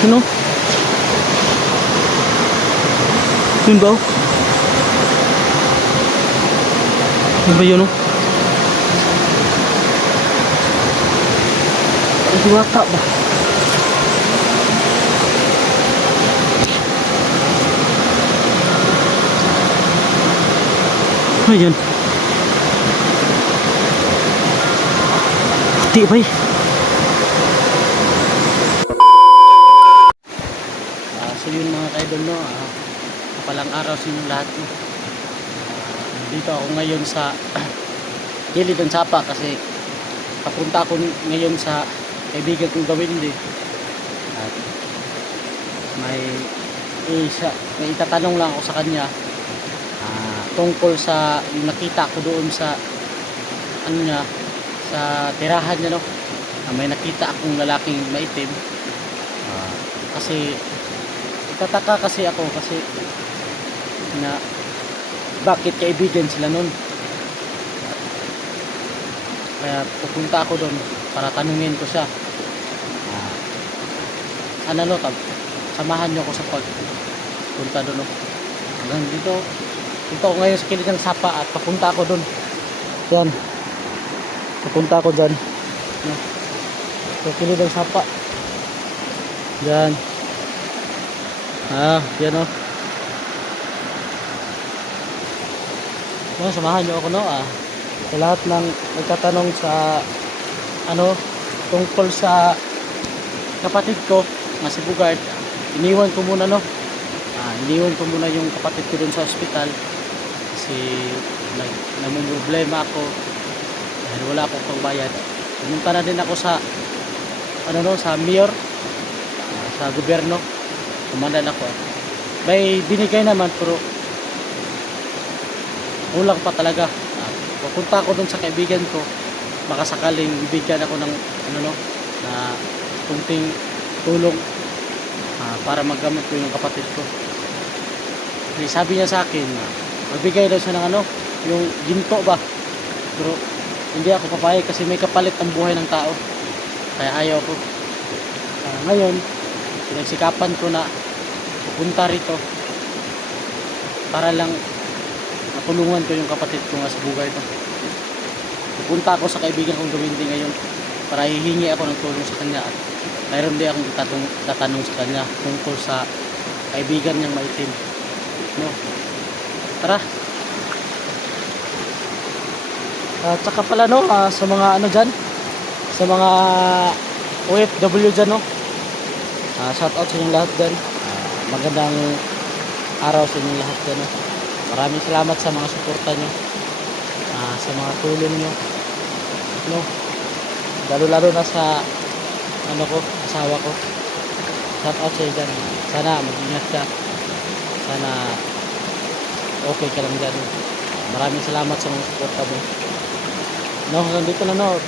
Ano? Yun ba? Yun ba yun, oh? Ang diwata ba? Ayan. Puti ba eh? So yun mga kaidol, no? Kapalang araw sa inyong lahat, no? Dito ako ngayon sa gilid ng sapa kasi papunta ako ngayon sa kaibigan kong gawin din. At may itatanong lang ako sa kanya tungkol sa yung nakita ko doon sa ano niya, sa tirahan niya, no? May nakita akong lalaking maitim. Kasi itataka kasi ako kasi na bakit kaibigan sila nun. Kaya pupunta ako doon para tanungin ko siya. Ano, no, samahan niyo ako sa pagpunta doon, no? Hanggang dito ako ngayon sa kilid ng sapa at papunta ako doon. Yan, papunta ako dyan, no? Sa kilid ng sapa. Yan. Yan, no? Samahan niyo ako, no? Sa lahat ng nagtatanong sa ano tungkol sa kapatid ko na si Bugard, iniwan ko muna, no? Iniwan ko muna yung kapatid ko dun sa ospital kasi namumroblema ako dahil wala akong pangbayad. Pumunta na din ako sa ano, no, sa mayor, sa gobyerno. Kumandan ako. May binigay naman pero kulang pa talaga. Pupunta ako dun sa kaibigan ko, baka sakaling bibigyan ako ng ano, no, na kunting tulong para maggamot ko yung kapatid ko. Kasi sabi niya sa akin, magbigay daw siya ng ano, yung ginto ba, pero hindi ako papayag kasi may kapalit ang buhay ng tao, kaya ayaw ko. Ngayon pinagsikapan ko na pupunta rito para lang natulungan ko yung kapatid ko nga sa Bugard. Pupunta ako sa kaibigan kong gawin din ngayon para hihingi ako ng tulong sa kanya at mayroon din akong tatanong sa kanya tungkol sa kaibigan niyang maitim, no? Tara. At saka pala, no, sa mga ano dyan, sa mga OFW dyan, no, shout out sa inyong lahat dyan. Magandang araw sa inyong lahat dyan, no? Maraming salamat sa mga suporta nyo, sa mga tulong nyo, no? Lalo na sa ano ko, asawa ko. Shout out sa iyo dyan. Sana mag-ingat ka, sana okay ka lang dyan. Maraming salamat sa mga suporta mo, no? Hanggang dito na, no,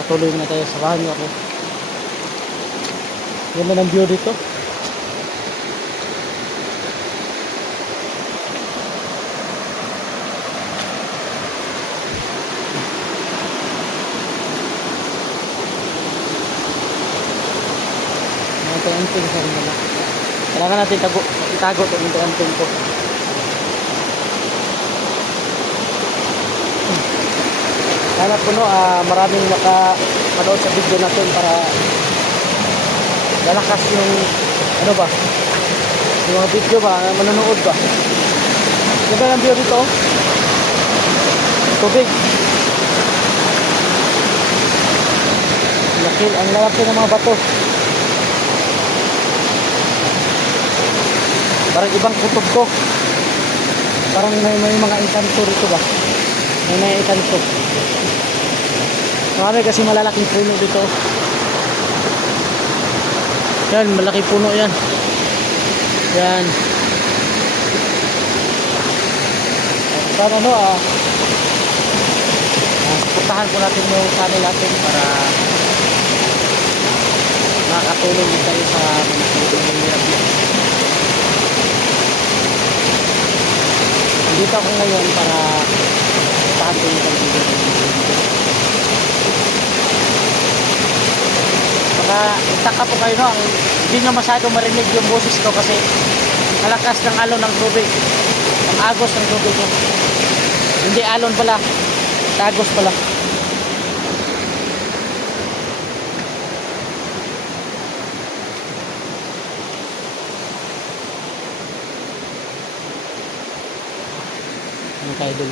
patuloy na tayo, samahan nyo ako. Ganda ng view dito. Anting sa rin naman. Kailangan natin itago itong anting ko. Sana po, no, maraming manood sa video natin para lalakas yung ano ba, yung mga video ba, manonood ba. Ganda ang view dito, tubig. Ang lalaki ng mga bato. Parang ibang kutob ko. Parang may mga ikanto rito ba. May ikanto. Marami kasi malalaking puno dito. Yan, malaking puno yan. Yan. Sana, no, suportahan po natin yung channel natin para makakatulong din tayo sa mga tulong ng hirap. Dito ako ngayon para tahan ko yung kaibigan. Baka itaka po kayo, no, ang Hindi nyo masyado marinig yung boses ko kasi malakas ng alon ng tubig. Ang agos ng tubig ko. Hindi alon pala. Agos pala. Ano tayo dun?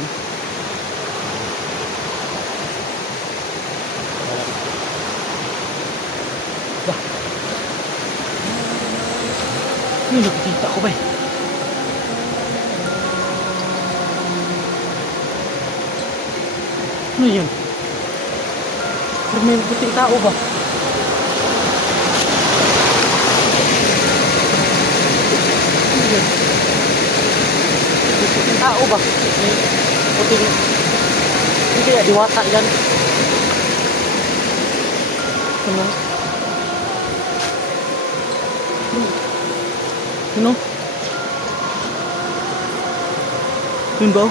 Bah. Ano nakikita ko ba eh? Ano yun? Pero may puting tao ba? Ano yun? May puting tao ba? May puting... Hindi kaya diwata yan. Ano? Ano? Yun ba?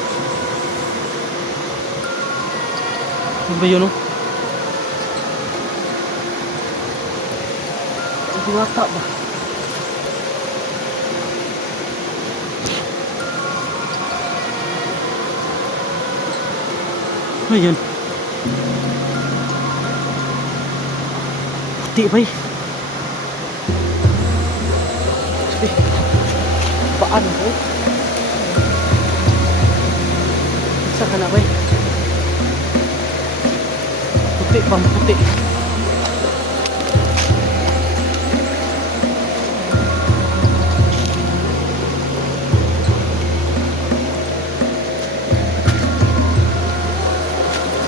Yun ba yun oh? Diwata ba? Ano yun? Puti ba eh? Sabi, paan ko? Isa ka na ba eh? Puti bang puti?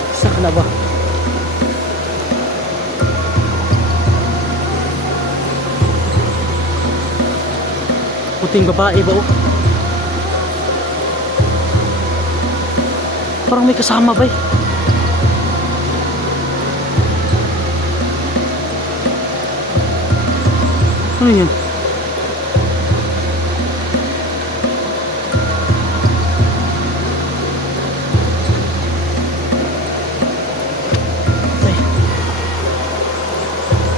Isa ka na ba? Puting babae ba oh? Parang may kasama ba eh? Ano yun? Ay.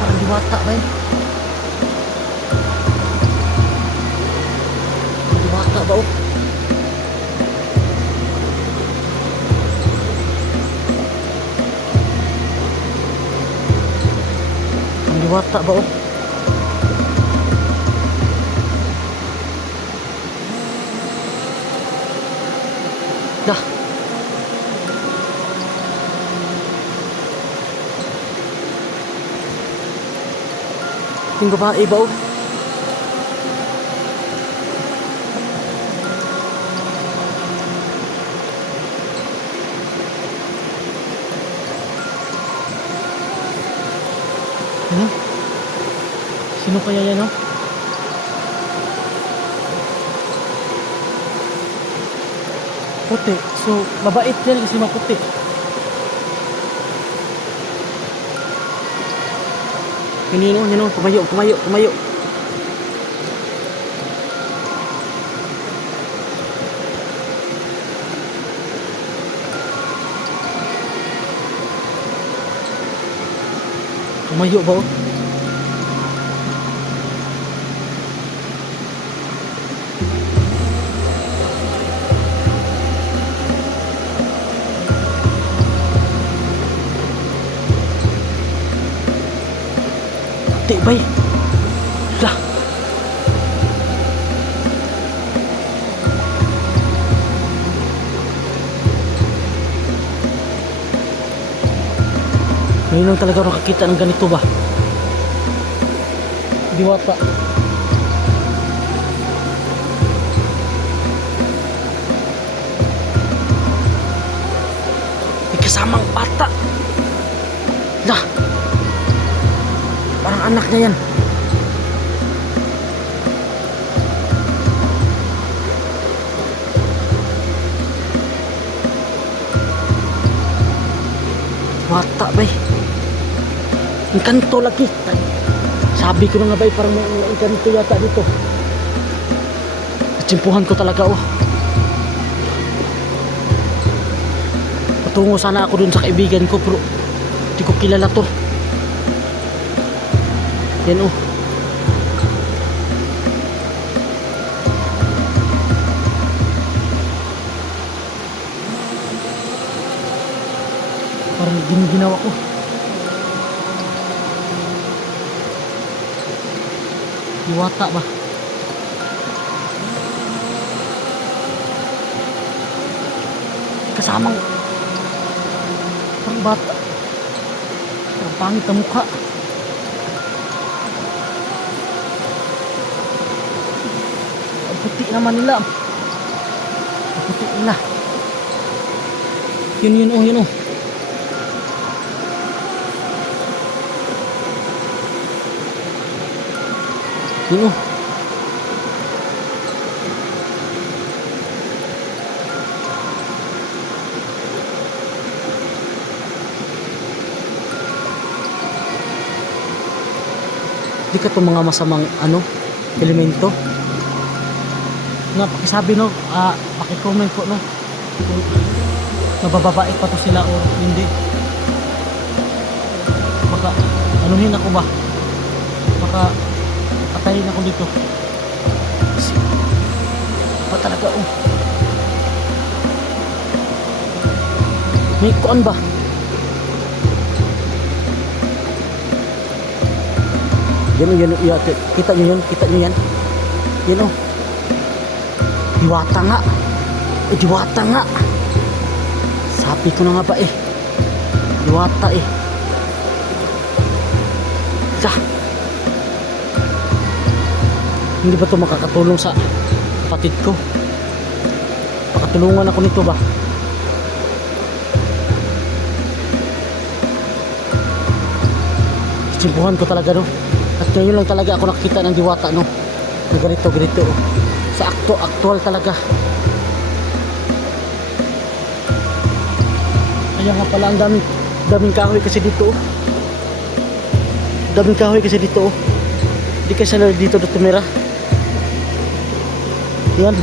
Parang diwata ba eh? Diwata ba oh? Ang diwata ba oh? Dah. Yung babae ba oh? Ano? Sino kaya yan oh? Puti. So, mabait yan kasi maputi. Yun o, tumayo, tumayo, tumayo. Tumayo ba o? Bay. Lah. Ngayon lang talaga nakakita ng ganito ba? Diwata. May kasamang bata. Lah. Parang anak niya yan. Wata bay. Engkanto lagi. Sabi ko na nga bay, parang may engkanto yata dito. Natsimpuhan ko talaga oh. Patungo sana ako dun sa kaibigan ko pero di ko kilala to. Yan oh. Parang ginawa ko. Diwata ba? Kasamang parang bata. Parang pangit ang mukha. Ang puti naman nila. Ang puti nila. Yun oh, yun oh. Yun oh. Di ka to mga masamang elemento. Nga pakisabi no, paki-comment po no. Kung mabababait pa to sila o hindi. Baka anuhin ako ba? Baka patayin ako dito. Kasi pa talaga oh. May kuan ba? Yan, kita nyo yan. Yan oh. Diwata nga. Diwata nga. Sabi ko na nga ba eh. Diwata eh. Hindi ba ito makakatulong sa kapatid ko? Pakatulungan ako nito ba? Simpuhan ko talaga no. At ngayon lang talaga ako nakita ng diwata no. Na ganito oh. Sa aktual talaga. Kaya nga pala ang daming kahoy kasi dito oh. Daming kahoy kasi dito oh. Hindi kasi na dito na tumira. Yan.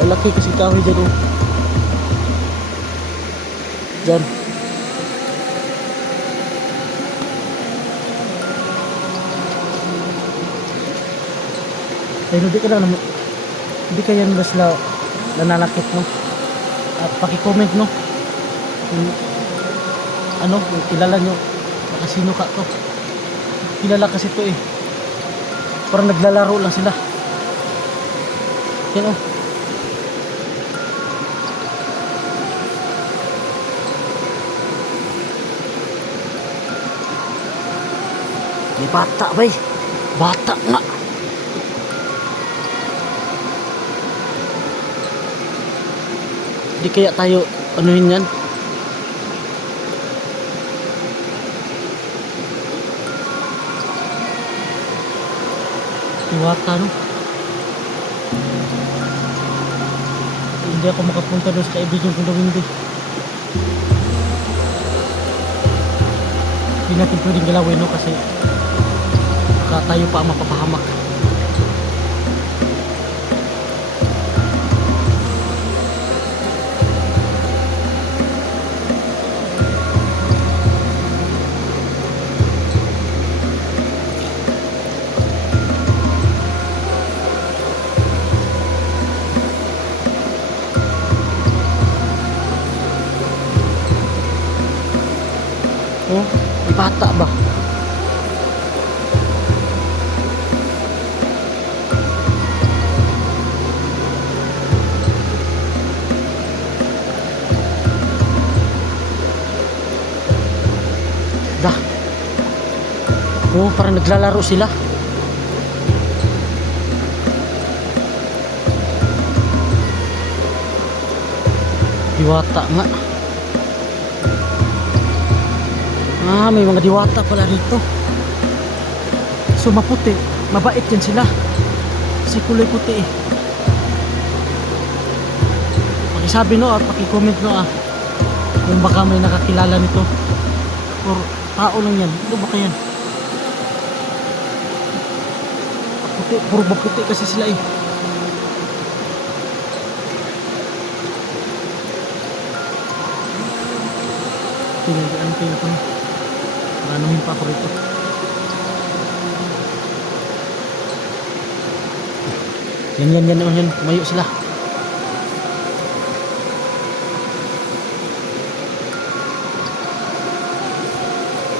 Lalaki kasi kahoy dyan oh. Dyan. Pero hindi ka yan basta nananakit no. At paki-comment no. Kung kilala nyo nakasino ka to. Kilala kasi to eh. Parang naglalaro lang sila. Yan oh. May bata bay. Bata nga. Di kaya tayo anuhin yan? Diwata no? Hindi ako makapunta doon sa kaibigan ko daw hindi. Hindi natin pwedeng galawin no kasi baka tayo pa ang mapapahamak. Oh, bata ba? Dah. Oh, parang naglalaro sila. Diwata nga. May mga diwata pala rito. So maputi, mabait yan sila. Kasi kulay puti eh. Pakisabi no at paki-comment no kung baka may nakakilala nito. Or tao lang yan. Ano ba kaya? Puti, puro maputi kasi sila eh. Tingnan kayo ko na. Anuhin pa ako rito. Yan. Mayo sila.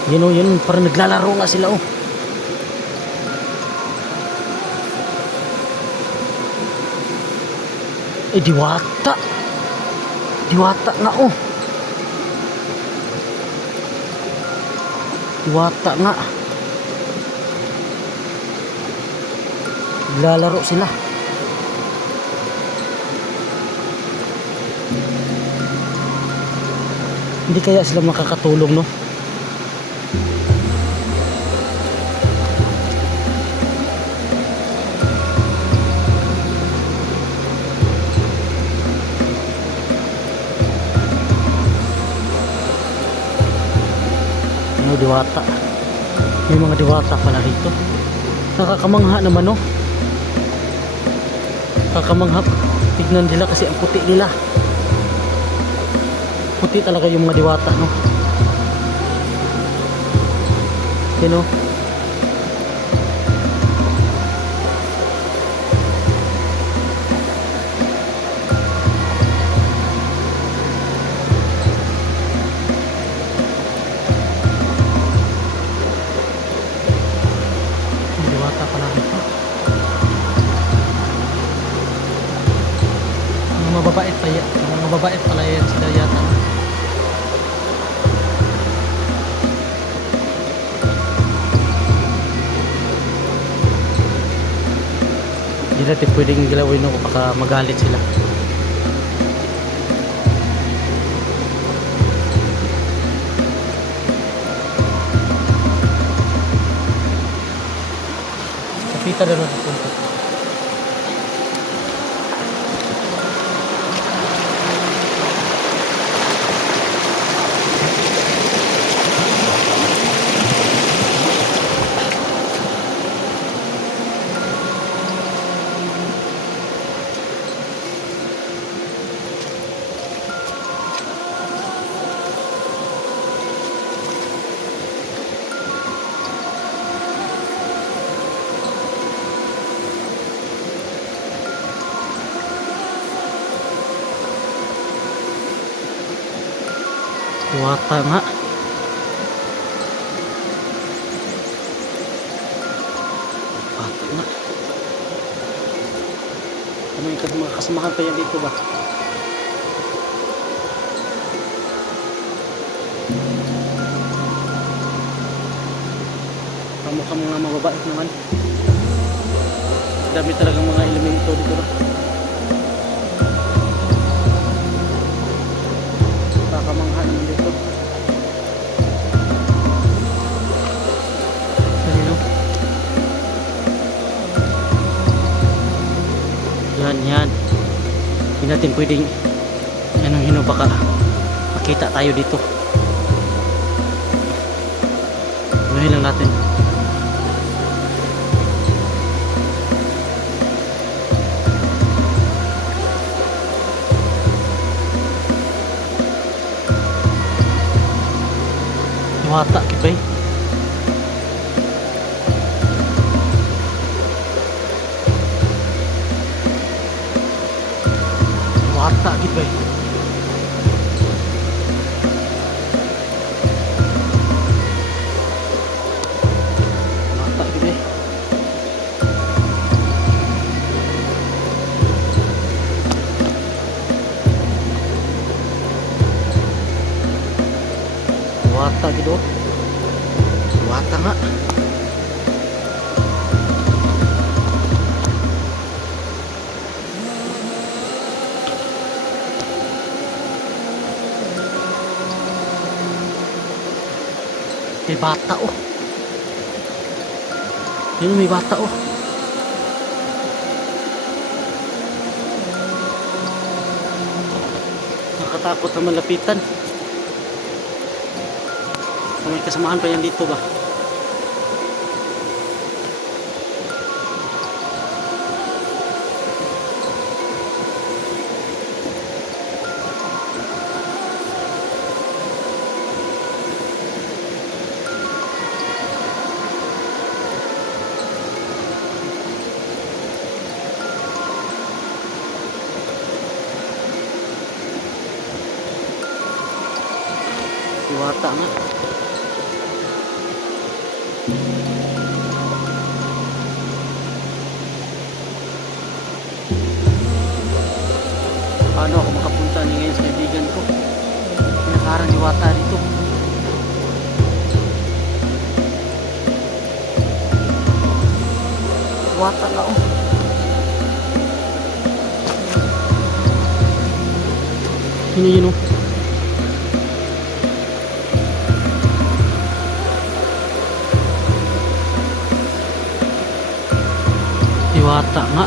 Yun o, yun. Parang naglalaro nga sila oh. Eh, diwata. Diwata nga oh. Diwata nga. Naglalaro sila. Hindi kaya sila makakatulong, no? Ano, diwata. May mga diwata pala rito. Nakakamangha naman, no? Nakakamangha. Tignan nila kasi ang puti nila. Puti talaga yung mga diwata, no? You know? Diwata pala rito. Mga mababait pa yan. Mga mababait pala yan sila yata. Hindi natin pwedeng gilawin ako baka magalit sila. Kapita na rin ako. Diwata nga. Diwata nga. Ano yung mga kasamahan pa yan dito ba? Mukhang mga mababait naman. Dami talagang mga elemento dito ba? Nakakamangha naman dito. Ano? Yan. Hindi natin pwedeng anong hino baka makita tayo dito. Unahin lang natin. Diwata kibay. Diwata kibay. Diwata kibay. Diwata gitu. Diwata nga. May bata oh. Yun may bata oh. Nakatakot na malapitan. May kasamahan pa yan dito ba? Diwata nga. Paano ako makapunta ni ngayon sa kaibigan ko? Nakarang diwata dito. Diwata na oh. Yun oh. Diwata nga.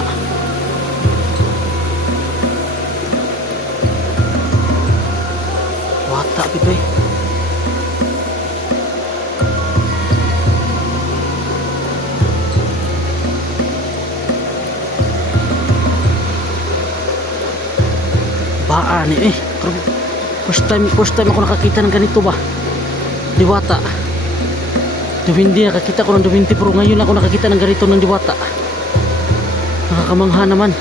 Diwata gitu eh. Baan eh. First time ako nakakita ng ganito ba. Diwata. Hindi nakakita ko ng 20 pero ngayon lang ako nakakita ng ganito ng diwata. Nakakamangha naman.